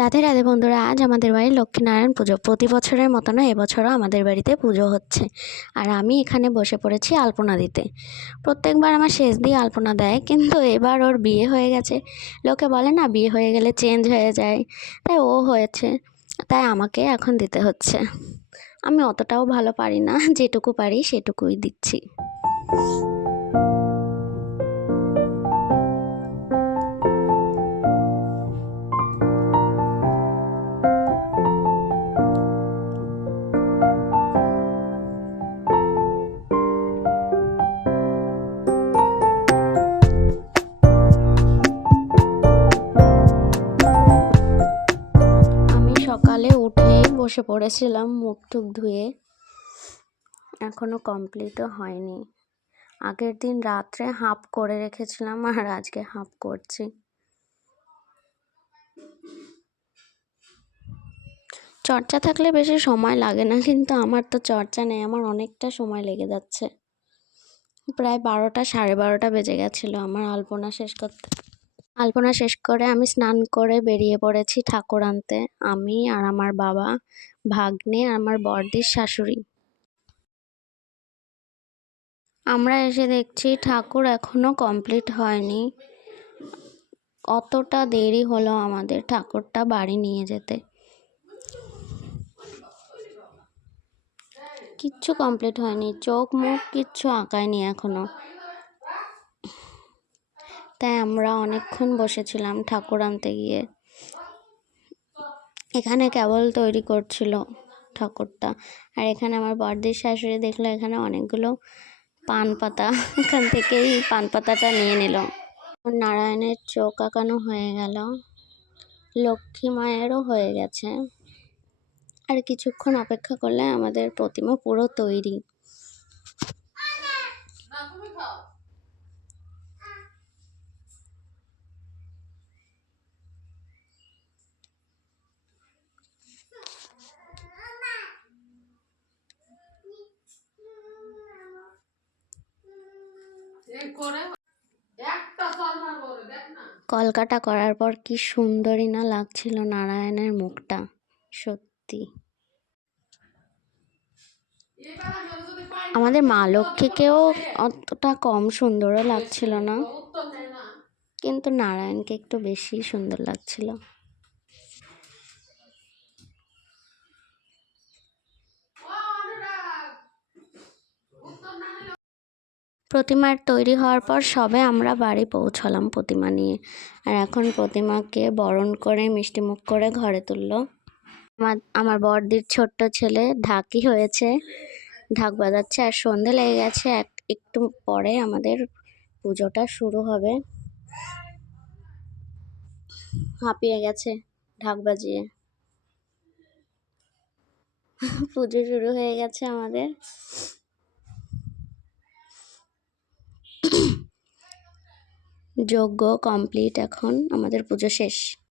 রাধে রাধে বন্ধুরা, আজ আমাদের বাড়ির লক্ষ্মীনারায়ণ পুজো। প্রতি বছরের মতো না এবছরও আমাদের বাড়িতে পুজো হচ্ছে। আর আমি এখানে বসে পড়েছি আলপনা দিতে। প্রত্যেকবার আমার শেষ দিয়ে আলপনা দেয়, কিন্তু এবার ওর বিয়ে হয়ে গেছে। লোকে বলে না, বিয়ে হয়ে গেলে চেঞ্জ হয়ে যায়, তাই ও হয়েছে, তাই আমাকে এখন দিতে হচ্ছে। আমি অতটাও ভালো পারি না, যেটুকু পারি সেটুকুই দিচ্ছি। সকালে উঠেই বসে পড়েছিলাম মুখ টুক ধুয়ে, এখনো কমপ্লিটও হয়নি। আগের দিন রাত্রে হাফ করে রেখেছিলাম আর আজকে হাফ করছি। চর্চা থাকলে বেশি সময় লাগে না, কিন্তু আমার তো চর্চা নেই, আমার অনেকটা সময় লেগে যাচ্ছে। প্রায় 12টা 12:30 বেজে গেছিলো আমার আলপনা শেষ করতে। আলপনা শেষ করে আমি স্নান করে বেরিয়ে পড়েছি ঠাকুর আনতে, আমি আর আমার বাবা, ভাগ্নে আর আমার বড়দির শাশুড়ি। আমরা এসে দেখছি ঠাকুর এখনো কমপ্লিট হয়নি। অতটা দেরি হলো আমাদের ঠাকুরটা বাড়ি নিয়ে যেতে। কিচ্ছু কমপ্লিট হয়নি, চোখ মুখ কিচ্ছু আঁকায়নি এখনো। তাই আমরা অনেকক্ষণ বসেছিলাম ঠাকুর আনতে গিয়ে। এখানে কেবল তৈরি করছিল ঠাকুরটা, আর এখানে আমার বড়দির শাশুড়ি দেখলো এখানে অনেকগুলো পান পাতা, এখান থেকেই পান পাতাটা নিয়ে নিল। নারায়ণের চোখ আঁকানো হয়ে গেল, লক্ষ্মী মায়েরও হয়ে গেছে। আর কিছুক্ষণ অপেক্ষা করলে আমাদের প্রতিমা পুরো তৈরি। কলকাটা করার পর কি সুন্দরই না লাগছিল নারায়ণের মুখটা, সত্যি। আমাদের মা লক্ষ্মীকেও অতটা কম সুন্দরও লাগছিল না, কিন্তু নারায়ণকে একটু বেশি সুন্দর লাগছিল। প্রতিমার তৈরি হওয়ার পর সবে আমরা বাড়ি পৌঁছলাম প্রতিমা নিয়ে। আর এখন প্রতিমাকে বরণ করে মিষ্টি মুখ করে ঘরে তুললো। আমার বড়দির ছোট্ট ছেলে ঢাকি হয়েছে, ঢাক বাজাচ্ছে, আর সন্ধে লেগে গেছে। একটু পরে আমাদের পুজোটা শুরু হবে। হাঁপিয়ে গেছে ঢাক বাজিয়ে। পুজো শুরু হয়ে গেছে আমাদের। যজ্ঞ কমপ্লিট, এখন আমাদের পুজো শেষ।